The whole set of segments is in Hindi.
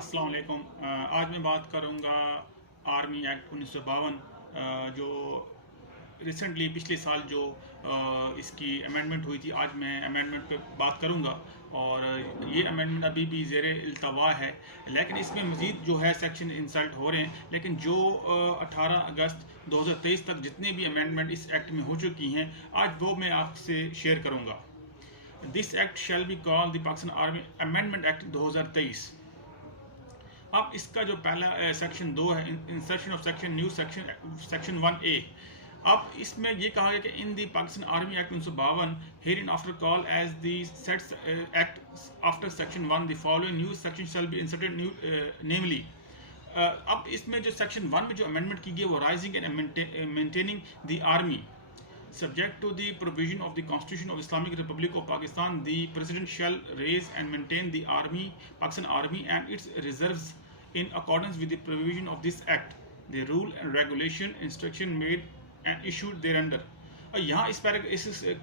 अस्सलाम वालेकुम। आज मैं बात करूँगा आर्मी एक्ट 1952 जो रिसेंटली पिछले साल जो इसकी अमेंडमेंट हुई थी। आज मैं अमेंडमेंट पे बात करूँगा और ये अमेंडमेंट अभी भी ज़ेर इल्तवा है, लेकिन इसमें मज़ीद जो है सेक्शन इंसल्ट हो रहे हैं। लेकिन जो 18 अगस्त 2023 तक जितने भी अमेंडमेंट इस एक्ट में हो चुकी हैं, आज वो मैं आपसे शेयर करूँगा। This act shall be called the Pakistan Army Amendment Act 2023। अब इसका जो पहला सेक्शन 2 है, insertion of section new section 1A। अब इसमें ये कहा गया कि in the Pakistan Army Act 1952 hereinafter call as the said act after section 1 the following new section shall be inserted new namely. अब इसमें जो सेक्शन 1 में जो अमेंडमेंट की गई है वो rising and maintaining the army subject to the provision of the Constitution of Islamic Republic of Pakistan. The President shall raise and maintain the army, Pakistan Army and its reserves in accordance with the provision of this act, the rule and regulation, instruction made and issued thereunder. और यहाँ इस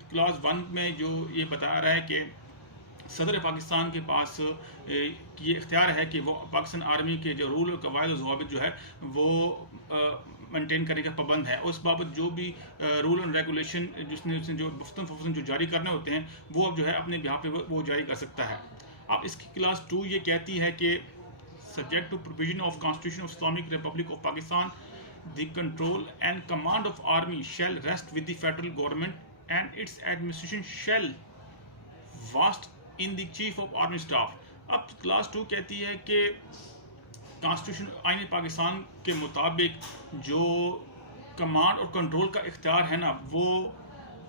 क्लॉज 1 में जो ये बता रहा है कि सदर पाकिस्तान के पास ये इख्तियार है कि वो पाकिस्तान आर्मी के जो रूल और कवायद और ज़वाबित जो है वो मेंटेन करने का पाबंद है। उस बाबत जो भी रूल एंड रेगुलेशन जिसने जो वक्तन जो जारी करने होते हैं वो अब जो है अपने बिहाफ पे वो जारी कर सकता है। अब इसकी क्लास 2 ये कहती है कि subject to provision of constitution of Islamic Republic of Pakistan the control and command of army shall rest with the federal government and its administration shall vest in the chief of army staff. अब क्लास 2 कहती है कि कॉन्स्टिट्यूशन आईन पाकिस्तान के मुताबिक जो कमांड और कंट्रोल का इख्तियार है ना, वो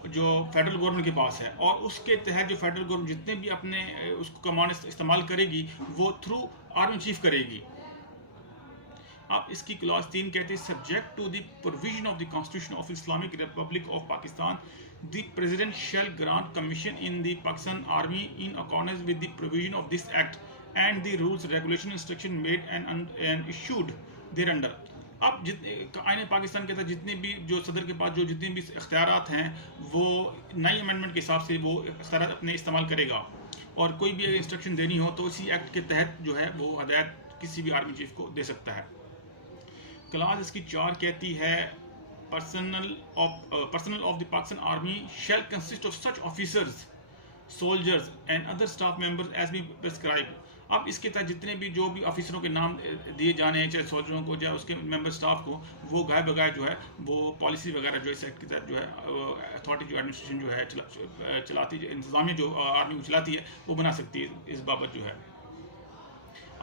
जो फेडरल गवर्नमेंट के पास है और उसके तहत जो फेडरल गवर्नमेंट जितने भी अपने उसको कमांड इस्तेमाल करेगी वो थ्रू आर्मी चीफ करेगी। अब इसकी क्लॉज 3 कहते हैं subject to the provision of the constitution of Islamic Republic of Pakistan the president shall grant commission in the Pakistan army in accordance with the provision of this act and the rules regulation instruction made and issued thereunder। अब जितने आईन पाकिस्तान के तहत जितने भी जो सदर के पास जो जितने भी इख्तियारात हैं वो नई अमेंडमेंट के हिसाब से वो इख्तियारात अपने इस्तेमाल करेगा और कोई भी इंस्ट्रक्शन देनी हो तो इसी एक्ट के तहत जो है वो हदायत किसी भी आर्मी चीफ को दे सकता है। क्लास इसकी 4 कहती है personnel of the Pakistan army shall consist of such officers soldiers and other staff members as be prescribe. अब इसके तहत जितने भी जो भी ऑफिसरों के नाम दिए जाने हैं, चाहे सोल्जरों को चाहे उसके मेंबर स्टाफ को, वो गाय बगाए जो है वो पॉलिसी वगैरह जो इस एक्ट के तहत जो है अथॉरिटी जो एडमिनिस्ट्रेशन जो है चलाती जो इंतजामिया जो आर्मी चलाती है वो बना सकती है इस बाबत जो है।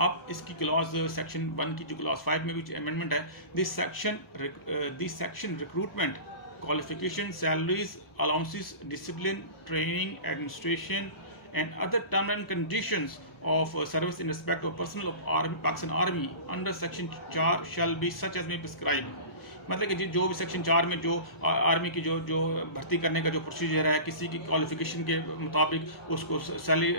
अब इसकी क्लॉज सेक्शन 1 की जो क्लॉज 5 में भी अमेंडमेंट है, this section recruitment qualification salaries allowances discipline training administration and other terms and conditions of service in respect of personnel of army Pakistan Army under section 4 shall be such as may prescribe। मतलब कि जो भी सेक्शन 4 में जो आर्मी की जो भर्ती करने का जो प्रोसीजर है, किसी की क्वालिफिकेशन के मुताबिक उसको सैलरी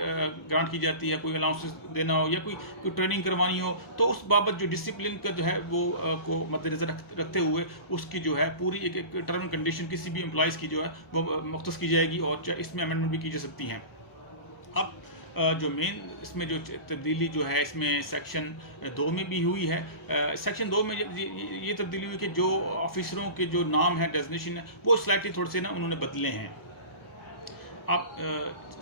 ग्रांट की जाती है, कोई अलाउंसेस देना हो या कोई ट्रेनिंग करवानी हो, तो उस बाबत जो डिसिप्लिन का जो है वो को मद्देनजर रखते हुए उसकी जो है पूरी एक टर्म एंड कंडीशन किसी भी एम्प्लॉयज़ की जो है वो मुख्तस की जाएगी और इसमें अमेंडमेंट भी की जा सकती हैं। अब जो मेन इसमें जो तब्दीली जो है इसमें सेक्शन 2 में भी हुई है। सेक्शन 2 में ये तब्दीली हुई कि जो ऑफिसरों के जो नाम है डेजिग्नेशन है वो स्लाइटली थोड़े से ना उन्होंने बदले हैं। अब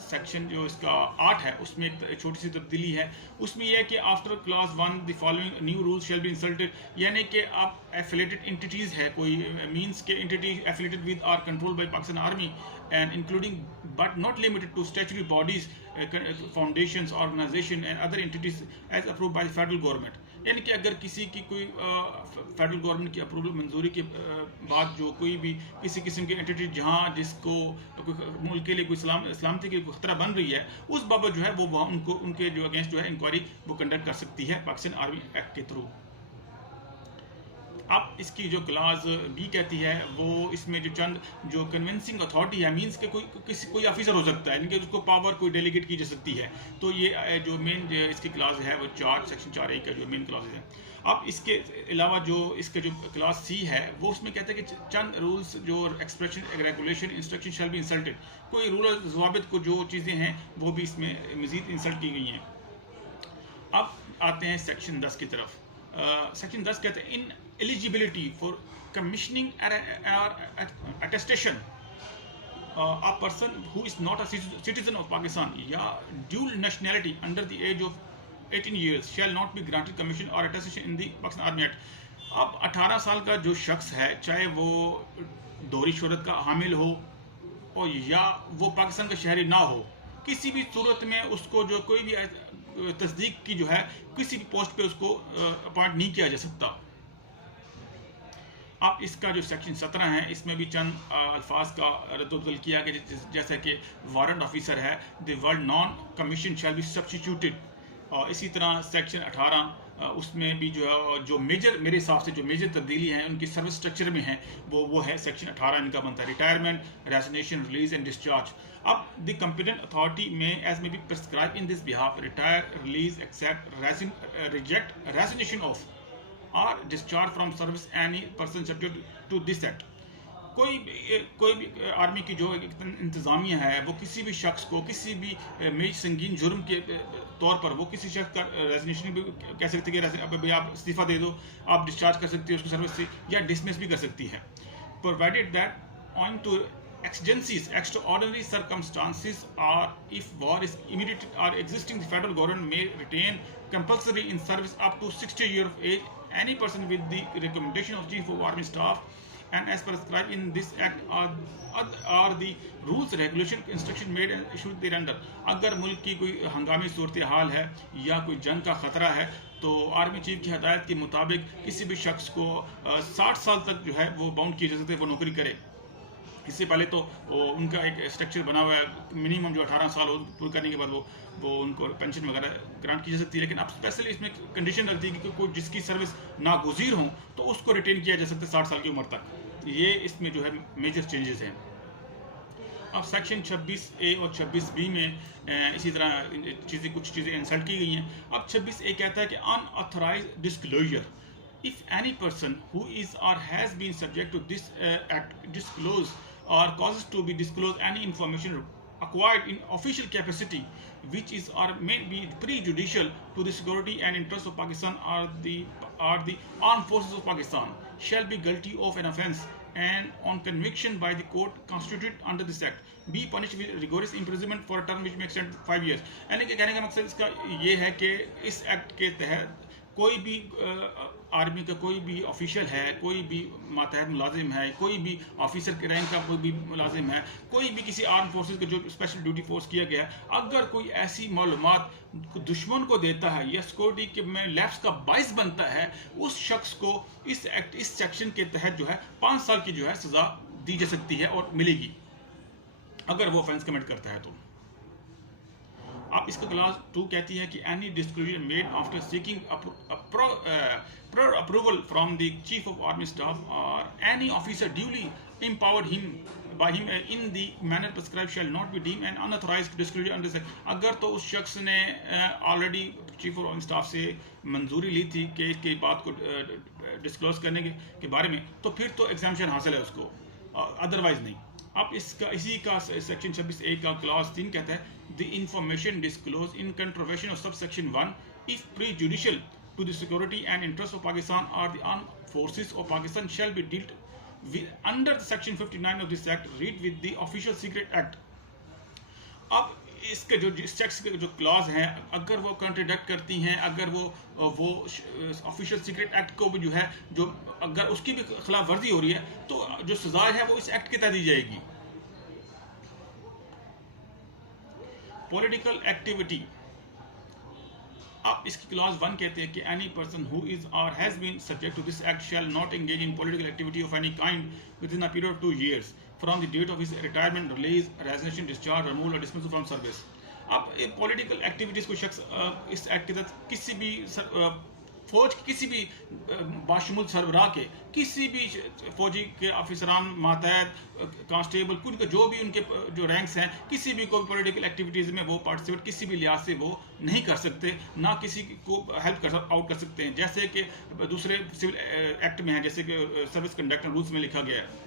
सेक्शन जो इसका 8 है उसमें एक छोटी सी तब्दीली है। उसमें यह है कि after clause 1 the following new rules shall be inserted, यानी कि आप एफिलेटेड एंटिटीज़ है, कोई मींस के entity affiliated with or controlled by Pakistan army and including but not limited to statutory bodies foundations organisation and other entities as approve by federal government. यानी कि अगर किसी की कोई फेडरल गवर्नमेंट की अप्रूवल मंजूरी के बाद जो कोई भी किसी किस्म की एंटिटी जहाँ जिसको मुल्क के लिए कोई सलामती की खतरा बन रही है उस बाबत जो है वो वहाँ उनके जो अगेंस्ट जो है इंक्वायरी वो कंडक्ट कर सकती है पाकिस्तान आर्मी एक्ट के थ्रू। अब इसकी जो क्लास बी कहती है वो इसमें जो चंद जो कन्विंसिंग अथॉरिटी है, मींस के कोई ऑफिसर हो सकता है, इनके उसको पावर कोई डेलीगेट की जा सकती है। तो ये जो मेन इसकी क्लास है वो 4 सेक्शन 4A का जो मेन क्लास है। अब इसके अलावा जो इसका जो क्लास सी है वो उसमें कहता है कि चंद रूल्स जो expression regulation instruction shall be inserted, कोई रूल ज़वाबित को जो चीज़ें हैं वो भी इसमें मज़ीद इंसल्ट की गई हैं। अब आते हैं सेक्शन 10 की तरफ। सेक्शन 10 कहते हैं in eligibility for commissioning attestation a person who is not a citizen of Pakistan या dual nationality under the age of 18 years shall not be granted commission or attestation in the Pakistan Army Act। अब 18 साल का जो शख्स है, चाहे वो दोहरी शोहरत का हामिल हो और या वो पाकिस्तान का शहरी ना हो, किसी भी सूरत में उसको जो कोई भी तस्दीक की जो है किसी भी पोस्ट पे उसको अपॉइंट नहीं किया जा सकता। अब इसका जो सेक्शन 17 है, इसमें भी चंद अल्फाज का रद्द-ओ-बदल किया गया, जैसे कि वारंट ऑफिसर है, the word non commission shall be substituted. और इसी तरह सेक्शन 18 उसमें भी जो है जो मेजर, मेरे हिसाब से जो मेजर तब्दीली हैं उनकी सर्विस स्ट्रक्चर में है वो है सेक्शन 18 इनका बनता है, retirement, resignation, release and discharge. अब द कॉम्पिटेंट अथॉरिटी में as may be prescribe in this behalf retire, release, accept, reject resignation of और discharge from service any person subject to this act. कोई भी आर्मी की जो इंतज़ामिया है वो किसी भी शख्स को किसी भी मेज संगीन जुर्म के तौर पर वो किसी शख्स का रेजिग्नेशन भी कह सकती है कि भाई आप इस्तीफ़ा दे दो, आप डिस्चार्ज कर सकती है उसकी सर्विस से, या डिसमिस भी कर सकती है, provided that on to exigencies, extraordinary circumstances, or if war is immediate or existing, the federal government may retain compulsory in service up to 60 years of age any person with the recommendation of Chief of Army Staff and as prescribed in this act or the rules, regulation, instruction made and issued thereunder। अगर मुल्क की कोई हंगामी सूरत हाल है या कोई जंग का ख़तरा है तो आर्मी चीफ की हदायत के मुताबिक किसी भी शख्स को 60 साल तक जो है वो बाउंड किया जा सकता है, वो नौकरी करे। इससे पहले तो उनका एक स्ट्रक्चर बना हुआ है, मिनिमम जो 18 साल हो पूरे करने के बाद वो उनको पेंशन वगैरह ग्रांट की जा सकती है, लेकिन अब स्पेशली इसमें कंडीशन रखती है कि कोई जिसकी सर्विस नागुज़ीर हो तो उसको रिटेन किया जा सकता है 60 साल की उम्र तक। ये इसमें जो है मेजर चेंजेस हैं। अब सेक्शन 26A और 26B में इसी तरह कुछ चीज़ें इंसर्ट की गई हैं। अब 26A कहता है कि unauthorised disclosure, if any person who is or has been subject to this act disclose or causes to be disclosed any information acquired in official capacity which is or may be prejudicial to the security and interests of Pakistan or the armed forces of Pakistan shall be guilty of an offence and on conviction by the court constituted under this act be punished with rigorous imprisonment for a term which may extend 5 years। यानी कि कहने का मकसद इसका ये है कि इस एक्ट के तहत कोई भी आर्मी का कोई भी ऑफिशियल है, कोई भी मातहत मुलाजिम है, कोई भी ऑफिसर के रैंक का कोई भी मुलाजिम है, कोई भी किसी आर्म फोर्सेस का जो स्पेशल ड्यूटी फोर्स किया गया है, अगर कोई ऐसी मालूमात दुश्मन को देता है या सिक्योरिटी के में लैप्स का बाइस बनता है, उस शख्स को इस सेक्शन के तहत जो है 5 साल की जो है सज़ा दी जा सकती है और मिलेगी अगर वो ऑफेंस कमिट करता है तो। अब इसका क्लास 2 कहती है कि any disclosure made after seeking approval from the chief of army staff और any officer duly empowered him by him in the manner prescribed shall not be deemed an unauthorized disclosure under this act। अगर तो उस शख्स ने already chief of army staff से मंजूरी ली थी कि इसकी बात को डिस्क्लोज करने के बारे में, तो फिर तो एग्जामिशन हासिल है उसको, अदरवाइज नहीं। अब इसका इसी का सेक्शन 26A का क्लास 3 कहता है the information disclose in contravention of sub section 1 if prejudicial to the security and interest of Pakistan और the armed forces of Pakistan shall be dealt under section 59 of this act read with the official secret act. अब इसके जो सेक्स के जो क्लॉज हैं अगर वो कंट्राडिक्ट करती हैं, अगर वो ऑफिशियल सीक्रेट एक्ट को भी जो है जो अगर उसकी भी खिलाफ वर्जी हो रही है तो जो सजा है वो इस एक्ट के तहत दी जाएगी। पॉलिटिकल एक्टिविटी, अब इसकी क्लॉज 1 कहते हैं कि any person who is or has been subject to this act shall not engage in political activity of any kind within a period of 2 years from the date of his retirement, release, resignation, discharge, removal or dismissal from service। अब पॉलिटिकल एक्टिविटीज को शख्स इस एक्ट के तहत किसी भी फौज के किसी भी बाशमुल सरबराह के किसी भी फौजी के अफसरान, मातहत, कांस्टेबल, कुछ जो भी उनके जो रैंक्स हैं, किसी भी कोई पॉलिटिकल एक्टिविटीज़ में वो पार्टिसिपेट किसी भी लिहाज से वो नहीं कर सकते, ना किसी को हेल्प आउट कर सकते हैं, जैसे कि दूसरे सिविल एक्ट में है, जैसे कि सर्विस कंडक्ट रूल्स में लिखा गया है।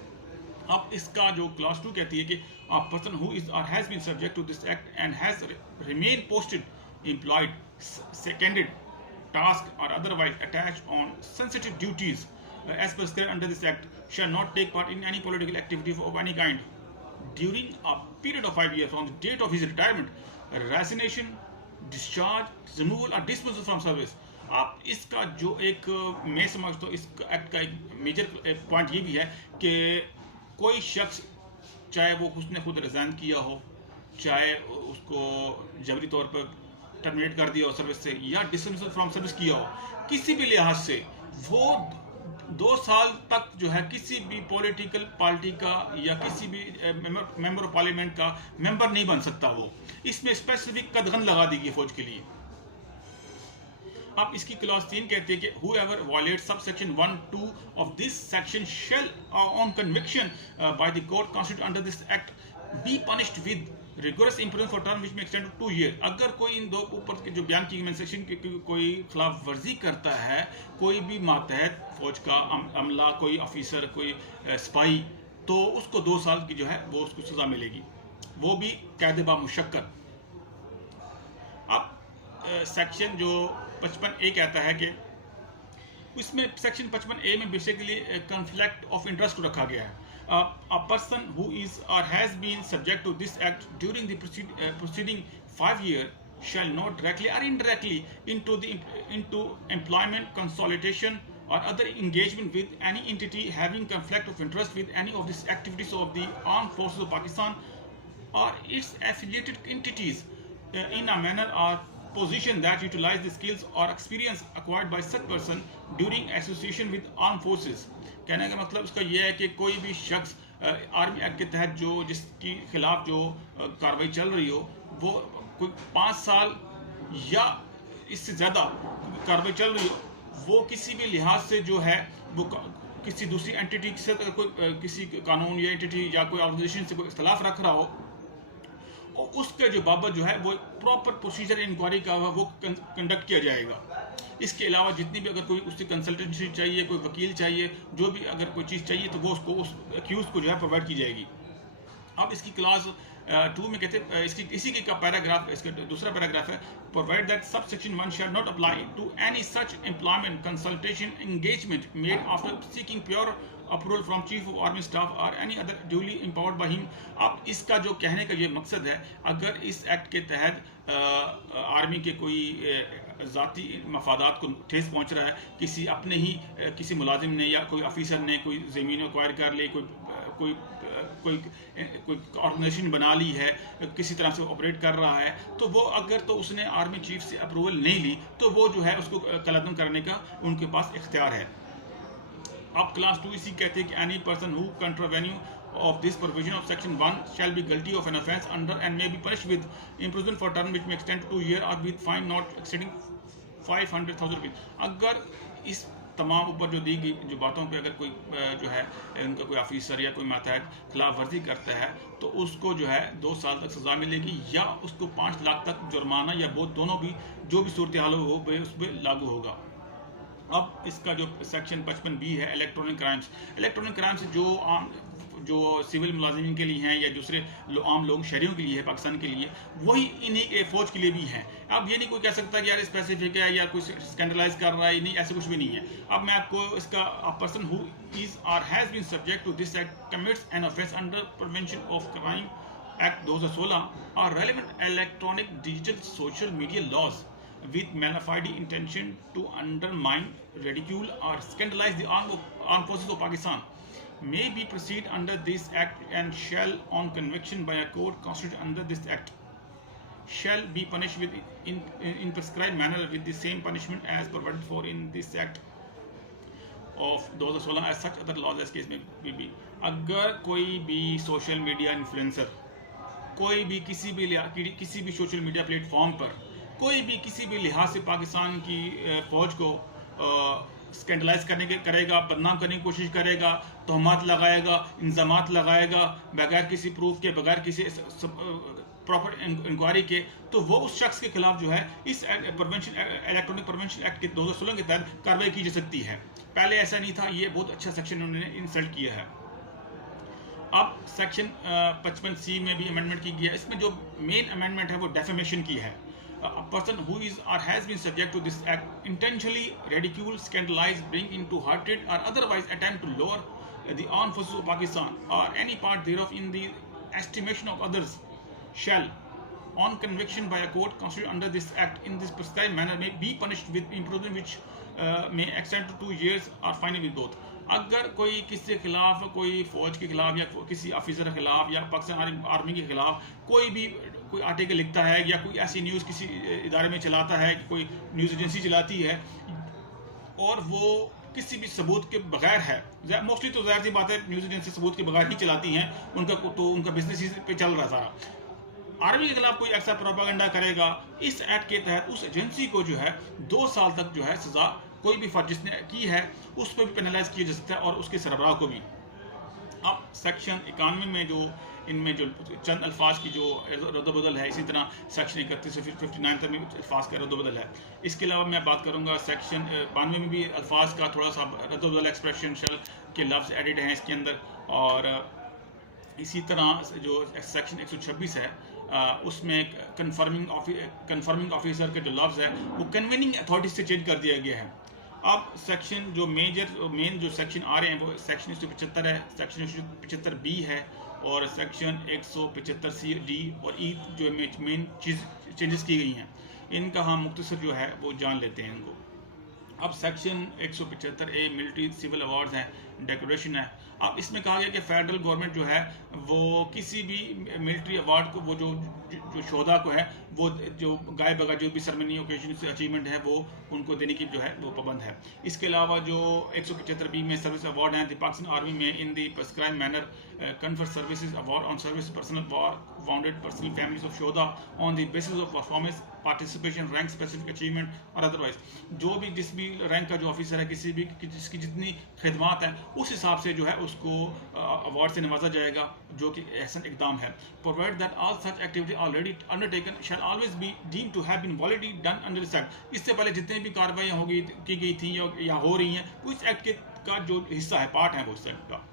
अब इसका जो क्लास 2 कहती है कि a person who is or has been subject to this act and has remained posted, employed, seconded task or otherwise attached on sensitive duties as prescribed under this act shall not take part in any political activity of any kind during a period of 5 years from the date of his retirement, resignation, discharge, removal or dismissal from service. आप इसका जो एक मैं समझता हूँ इस एक्ट का एक मेजर पॉइंट ये भी है कि कोई शख्स चाहे वो उसने खुद रिजाइन किया हो, चाहे उसको जबरी तौर पर टर्मिनेट कर दिया हो सर्विस से या डिसमिसल फ्रॉम सर्विस किया हो, किसी भी लिहाज से वो 2 साल तक जो है किसी भी पॉलिटिकल पार्टी का या किसी भी मेंबर ऑफ पार्लियामेंट का मेंबर नहीं बन सकता। वो इसमें स्पेसिफिक कदगन लगा दी गई फौज के लिए। अब इसकी क्लॉज 3 कहते हैं कि whoever violates subsection 1, 2 of this section shall on conviction by the court constituted under this act be punished with rigorous imprisonment for term which may extend to 2 years। अगर कोई इन दो ऊपर के जो बयान की गई सेक्शन की कोई खिलाफ वर्जी करता है, कोई भी मातहत फौज का अमला, कोई ऑफिसर, कोई सिपाही, तो उसको 2 साल की जो है वो उसको सजा मिलेगी, वो भी कैद बा मुशक्कत। अब सेक्शन जो 55A कहता है कि इसमें सेक्शन 55A में बेसिकली कॉन्फ्लिक्ट ऑफ इंटरेस्ट को रखा गया है। A person who is or has been subject to this act during the preceding 5 years shall not directly or indirectly into employment, consolidation or other engagement with any entity having conflict of interest with any of these activities of the armed forces of Pakistan or its affiliated entities in a manner or position that utilize the skills or experience acquired by such person during association with armed forces। कहने का मतलब इसका यह है कि कोई भी शख्स आर्मी एक्ट के तहत जो जिसकी खिलाफ जो कार्रवाई चल रही हो, वो कोई 5 साल या इससे ज़्यादा कार्रवाई चल रही हो, वो किसी भी लिहाज से जो है वो किसी दूसरी एंटिटी से कोई किसी कानून या एंटिटी या कोई ऑर्गेनाइजेशन से कोई इख्तलाफ रख रहा हो, उसके जो बाबत जो है वो प्रॉपर प्रोसीजर इंक्वायरी का वो कंडक्ट किया जाएगा। इसके अलावा जितनी भी अगर कोई उससे कंसल्टेंसी चाहिए, कोई वकील चाहिए, जो भी अगर कोई चीज़ चाहिए तो वो उसको उस एक्यूज को जो है प्रोवाइड की जाएगी। अब इसकी क्लास 2 में कहते हैं इसी का पैराग्राफ, इसका दूसरा पैराग्राफ है, provide that sub section 1 shall not apply to any such employment, consultation, engagement made after seeking pure approval from chief of army staff और any other duly empowered by him. अब इसका जो कहने का ये मकसद है, अगर इस एक्ट के तहत आर्मी के कोई ज़ाती मफादात को ठेस पहुंच रहा है, किसी अपने ही किसी मुलाजिम ने या कोई ऑफिसर ने कोई ज़मीन एक्वायर कर ली, कोई ऑर्गेनाइजेशन बना ली है, किसी तरह से ऑपरेट कर रहा है, तो वो अगर तो उसने आर्मी चीफ से अप्रूवल नहीं ली तो वो जो है उसको कलअदम करने का उनके पास इख्तियार है। अब क्लास 2 इसी कहते हैं कि any person who contravene of this provision of section 1 shall be guilty of an offence under and may be punished with imprisonment for term which may extend to 2 years or with fine not exceeding 500,000 rupees। अगर इस तमाम ऊपर जो दी गई जो बातों पे अगर कोई जो है उनका कोई ऑफिसर या कोई मातहत खिलाफ वर्जी करता है तो उसको जो है 2 साल तक सजा मिलेगी या उसको 5 लाख तक जुर्माना या वो दोनों भी जो भी सूरत हाल हो उस पर लागू होगा। अब इसका जो सेक्शन 55B है, इलेक्ट्रॉनिक क्राइम्स। इलेक्ट्रॉनिक क्राइम्स जो सिविल मुलाजिमीन के लिए हैं या दूसरे आम लोग शहरियों के लिए है, पाकिस्तान के लिए, वही इन्हीं फौज के लिए भी हैं। अब ये नहीं कोई कह सकता कि यार स्पेसिफिक है या कोई स्कैंडलाइज कर रहा है, नहीं, ऐसे कुछ भी नहीं है। अब मैं आपको इसका person who is or has been subject to this act commits an offence under prevention of crime act 2016 or relevant electronic digital social media laws with malafide intention to undermine, ridicule or scandalize the armed forces of Pakistan may be proceed under this act and shall on conviction by a court constituted under this act shall be punished with in prescribed manner with the same punishment as provided for in this act of 2016 as such other laws as case may be। अगर कोई भी सोशल मीडिया इन्फ्लुएंसर, कोई भी किसी भी सोशल मीडिया प्लेटफॉर्म पर कोई भी किसी भी लिहाज से पाकिस्तान की फ़ौज को स्कैंडलाइज करेगा, बदनाम करने की कोशिश करेगा, तहमत लगाएगा, इल्ज़ामात लगाएगा बगैर किसी प्रूफ के, बगैर किसी प्रॉपर इंक्वायरी के, तो वो उस शख्स के खिलाफ जो है इस इलेक्ट्रॉनिक प्रिवेंशन एक्ट के 2016 के तहत कार्रवाई की जा सकती है। पहले ऐसा नहीं था, ये बहुत अच्छा सेक्शन उन्होंने इंसर्ट किया है। अब सेक्शन 55C में भी अमेंडमेंट की गई है। इसमें जो मेन अमेंडमेंट है वो डेफेमेशन की है। a person who is or has been subject to this act intentionally ridicule, scandalize, bring into hatred or otherwise attempt to lower the armed forces of Pakistan or any part thereof in the estimation of others shall, on conviction by a court constituted under this act in this prescribed manner, may be punished with imprisonment which may extend to 2 years or fine with both. अगर कोई किसी के खिलाफ, कोई फौज के खिलाफ या किसी ऑफिसर के खिलाफ या पाकिस्तान आर्मी के खिलाफ कोई आर्टिकल लिखता है या कोई ऐसी न्यूज़ किसी इदारे में चलाता है, कोई न्यूज़ एजेंसी चलाती है और वो किसी भी सबूत के बगैर है, मोस्टली तो ज़ाहिर सी बात है न्यूज़ एजेंसी सबूत के बगैर ही चलाती हैं, उनका बिजनेस इस पे चल रहा सारा। आर्मी के खिलाफ कोई ऐसा प्रोपागेंडा करेगा, इस एक्ट के तहत उस एजेंसी को जो है 2 साल तक जो है सजा, कोई भी फर्ज जिसने की है उस पर भी पेनलाइज किया जा सकता है और उसके सरबराह को भी। अब सेक्शन 91 में जो इनमें जो चंद अल्फाज की जो रद्दबदल है, इसी तरह सेक्शन 31 से 59 तक में अल्फाज का रद्दबदल है। इसके अलावा मैं बात करूंगा सेक्शन 92 में भी अल्फाज का थोड़ा सा रद्दबदल, एक्सप्रेशन शल के लफ्ज़ एडिड हैं इसके अंदर। और इसी तरह जो सेक्शन 126 है उसमें कन्फर्मिंग ऑफिसर के जो लफ्ज़ है वो कन्वीनिंग अथॉरिटी से चेंज कर दिया गया है। अब सेक्शन जो मेन जो सेक्शन आ रहे हैं वो सेक्शन 175 है, सेक्शन 175B है और सेक्शन 175C, D और E जो मेन चेंजेस की गई हैं, इनका हम मुख्तसर जो है वो जान लेते हैं इनको। अब section 175A military civil awards हैं, डेकोरेशन है। अब इसमें कहा गया कि फेडरल गवर्नमेंट जो है वो किसी भी मिलिट्री अवार्ड को, वो जो शोधा को है, वो जो गाय बगा जो भी सरमनी ओकेजन से अचीवमेंट है वो उनको देने की जो है वो पाबंद है। इसके अलावा जो 175B में सर्विस अवार्ड हैं, द पाकिस्तान आर्मी में in the prescribe manner confer services award on service personnel wounded personnel families of शोधा on the basis of performance, participation, rank, specific achievement और अदरवाइज, जो भी जिस भी रैंक का जो ऑफिसर है, किसी भी जिसकी जितनी खिदमात है उस हिसाब से जो है उसको अवार्ड से नवाजा जाएगा, जो कि एहसन इकदाम है। Provide that all such activity already undertaken shall always be deemed to have been already done under this act. इससे पहले जितने भी कार्रवाइयाँ की गई थी या हो रही हैं वो इस एक्ट का जो हिस्सा है, पार्ट है वो इस एक्ट का।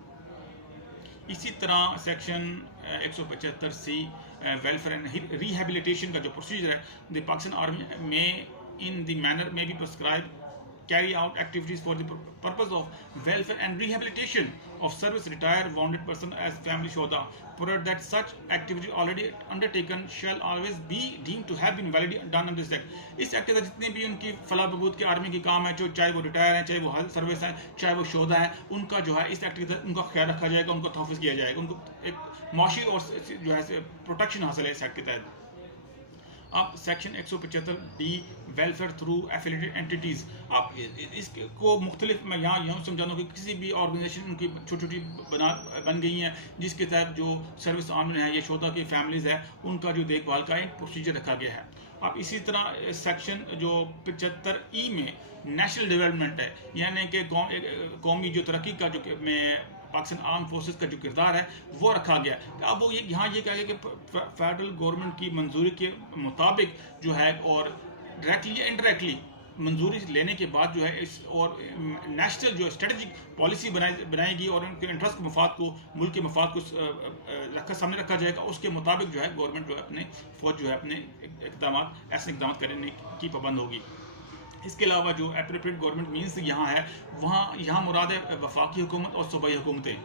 इसी तरह section 175C welfare and rehabilitation का जो प्रोसीजर है, द पाकिस्तान आर्मी में इन द मैनर में be prescribe carry out activities for the purpose of welfare and rehabilitation of service retired wounded person as family shoda, provided that such activity already undertaken shall always be deemed to have been validly done under this act। इस एक्ट के तहत जितने भी उनकी फला बबूद के आर्मी के काम है, जो चाहे वो रिटायर हैं, चाहे वो हेल्थ सर्विस है, चाहे वो शोधा है, उनका जो है इस एक्ट के तहत उनका ख्याल रखा जाएगा, उनको तहफ़्फ़ुज़ किया जाएगा, उनको एक माशी और जो है प्रोटेक्शन हासिल है इस एक्ट के तहत। अब section 175D welfare through affiliated entities, आप इसको मुख्तलिफ मैं यहाँ समझा दूँ कि किसी भी ऑर्गेनाइजेशन उनकी छोटी छोटी बन गई हैं जिसके तहत जो सर्विस आर्मी है या शोधा की फैमिलीज़ है उनका जो देखभाल का एक प्रोसीजर रखा गया है। अब इसी तरह सेक्शन जो 75E में नेशनल डेवलपमेंट है, यानी कि कौमी जो तरक्की का जो में पाकिस्तान आर्म फोर्सेस का जो किरदार है वो रखा गया। अब वो यहाँ ये कहा गया कि फेडरल गवर्नमेंट की मंजूरी के मुताबिक जो है और डायरेक्टली या इनडायरेक्टली मंजूरी लेने के बाद जो है इस और नेशनल जो स्ट्रेटजिक पॉलिसी बनाएगी और उनके इंटरेस्ट के मफाद को, मुल्क के मफाद को सामने रखा जाएगा। उसके मुताबिक जो है गवर्नमेंट जो है अपने फौज जो है अपने ऐसे इकदाम करने की पाबंद होगी। इसके अलावा जो एप्रोप्रिएट गवर्नमेंट मीन्स यहाँ है, यहाँ मुराद है वफाकी हुकूमत और सूबाई हुकूमतें।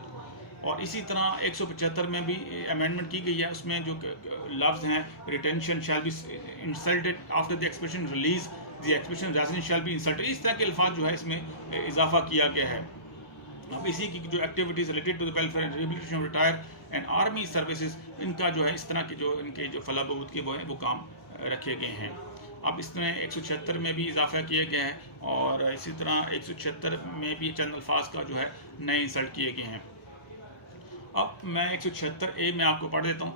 और इसी तरह 175 में भी अमेंडमेंट की गई है, उसमें जो लफ्ज़ हैं retention shall be inserted after the expression release, the expression residence shall be inserted, इस तरह के अल्फाज जो है इसमें इजाफा किया गया है। अब इसी की जो activities related to the welfare and rehabilitation of retired and army services, इनका जो है इस तरह के जो इनके जो फला बहूद के वो काम रखे गए हैं। अब इसमें 176 में भी इजाफा किया गया है और इसी तरह 176 में भी चंद अल्फाज का जो है नए इंसर्ट किए गए हैं। अब मैं 176A में आपको पढ़ देता हूँ।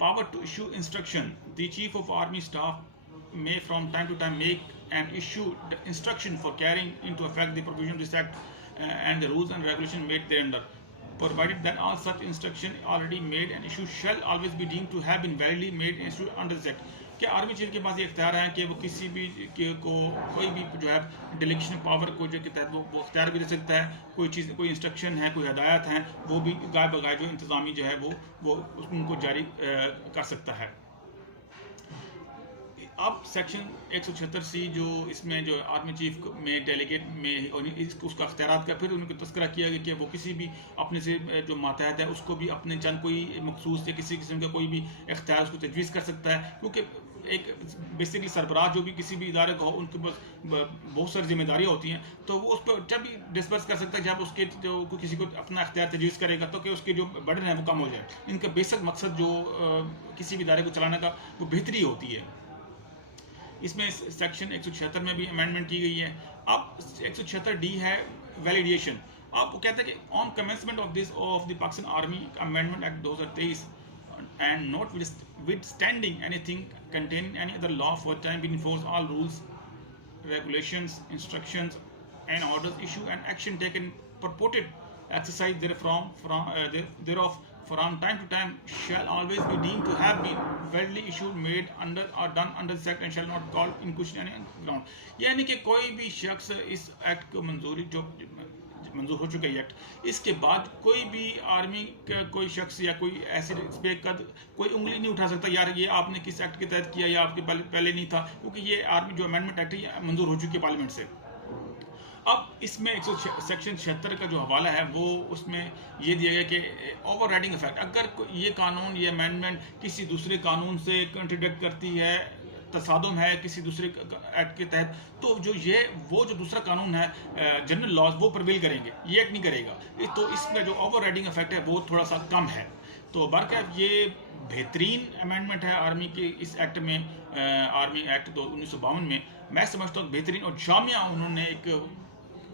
Power to issue instruction, the chief of army staff may from time to time make and issue the instruction for carrying into effect the provision of this act and the rules and regulations made thereunder, provided that all such instruction already made and issued shall always be deemed to have been validly made and issued under this act। क्या आर्मी चीफ के पास ये इख्तियार है कि वो किसी भी कोई भी जो है डेलीगेशन पावर को जो के तहत वो इख्तियार भी दे सकता है, कोई चीज़ कोई इंस्ट्रक्शन है, कोई हदायत हैं, वो भी गाय बगाय जो इंतज़ामी जो है वो उनको जारी कर सकता है। अब सेक्शन 176C जो इसमें जो आर्मी चीफ में डेलीगेट में उसका अख्तियारात का फिर उनको तस्करा किया गया कि वो किसी भी अपने से जो मातहत है उसको भी अपने चंद कोई मखसूस या किसी किस्म का कोई भी इख्तियार उसको तजवीज़ कर सकता है, क्योंकि एक बेसिकली सरबराह जो भी किसी भी इदारे का हो उनके पास बहुत सारी जिम्मेदारियाँ होती हैं, तो वो उस पर जब भी डिस्पर्स कर सकता है जब उसके जो किसी को अपना अख्तियार तजवीज़ करेगा तो कि उसके जो बर्डन है वो कम हो जाए। इनका बेसिक मकसद जो किसी भी इदारे को चलाने का वो बेहतरी होती है। इसमें सेक्शन 176 में भी अमेंडमेंट की गई है। अब 176D है वैलिडेशन। आप वो कहते हैं कि on commencement of the Pakistan Army Amendment Act 2023 and notwithstanding anything contained in any other law for time being enforce all rules, regulations, instructions and orders issued and action taken purported exercise thereof from time to time shall always be deemed to have been validly issued, made under or done under this act and shall not call in question any ground। यानी कि कोई भी शख्स इस एक्ट को मंजूर हो चुका है एक्ट, इसके बाद कोई भी आर्मी का कोई शख्स या कोई ऐसे इस पे कोई उंगली नहीं उठा सकता यार ये आपने किस एक्ट के तहत किया या आपके पहले नहीं था, क्योंकि ये आर्मी जो अमेंडमेंट एक्ट है मंजूर हो चुकी है पार्लियामेंट से। अब इसमें सेक्शन 76 का जो हवाला है वो उसमें ये दिया गया कि ओवर राइडिंग इफेक्ट, अगर ये कानून ये अमेंडमेंट किसी दूसरे कानून से कंट्रडिक्ट करती है, तसादुम है किसी दूसरे एक्ट के तहत, तो वो जो दूसरा कानून है जनरल लॉज वो प्रिवेल करेंगे, ये एक्ट नहीं करेगा। तो इसमें जो ओवर राइडिंग इफेक्ट है वो थोड़ा सा कम है। तो बरकत ये बेहतरीन अमेंडमेंट है आर्मी के इस एक्ट में, आर्मी एक्ट 1952 में। मैं समझता हूँ बेहतरीन और जामिया उन्होंने एक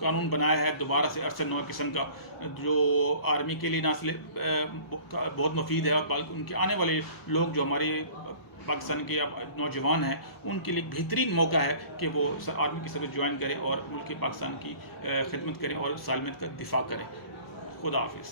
कानून बनाया है दोबारा से अरसद नौ किस्म का, जो आर्मी के लिए ना बहुत मुफीद है और बल्कि उनके आने वाले लोग जो हमारे पाकिस्तान के नौजवान हैं उनके लिए बेहतरीन मौका है कि वो आर्मी की सर्विस ज्वाइन करें और मुल्क पाकिस्तान की खिदमत करें और सालमियत का दिफा करें। खुदा हाफिज़।